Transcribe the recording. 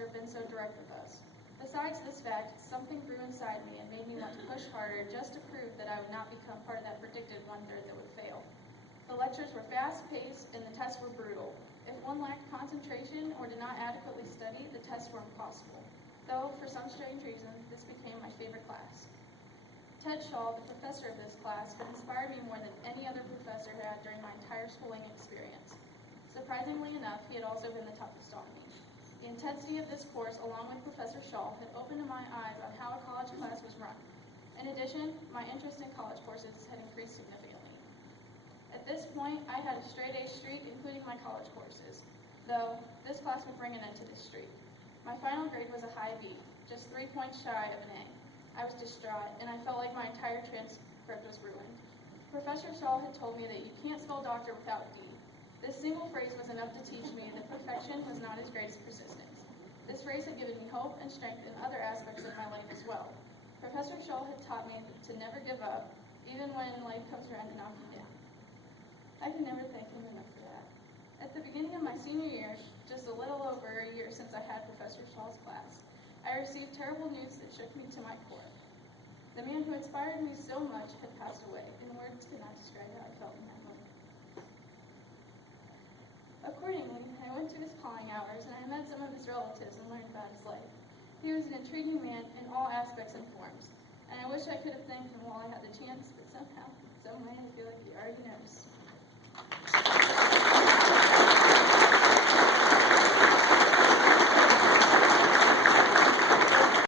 professor been so direct with us. Besides this fact, something grew inside me and made me want to push harder just to prove that I would not become part of that predicted one-third that would fail. The lectures were fast-paced and the tests were brutal. If one lacked concentration or did not adequately study, the tests were impossible. Though, for some strange reason, this became my favorite class. Ted Shaw, the professor of this class, had inspired me more than any other professor had during my entire schooling experience. Surprisingly enough, he had also been the toughest on me. The intensity of this course, along with Professor Shaw, had opened my eyes on how a college class was run. In addition, my interest in college courses had increased significantly. At this point, I had a straight-A streak, including my college courses, though this class would bring an end to this streak. My final grade was a high B, just 3 points shy of an A. I was distraught, and I felt like my entire transcript was ruined. Professor Shaw had told me that you can't spell doctor without D. This single phrase was enough to teach me that perfection was not as great as persistence. This phrase had given me hope and strength in other aspects of my life as well. Professor Shaw had taught me to never give up, even when life comes around to knock me down. I can never thank him enough for that. At the beginning of my senior year, just a little over a year since I had Professor Shaw's class, I received terrible news that shook me to my core. The man who inspired me so much had passed away, and words could not describe how I felt in that moment. Accordingly, I went to his calling hours, and I met some of his relatives and learned about his life. He was an intriguing man in all aspects and forms, and I wish I could have thanked him while I had the chance, but somehow, some way, I feel like he already knows.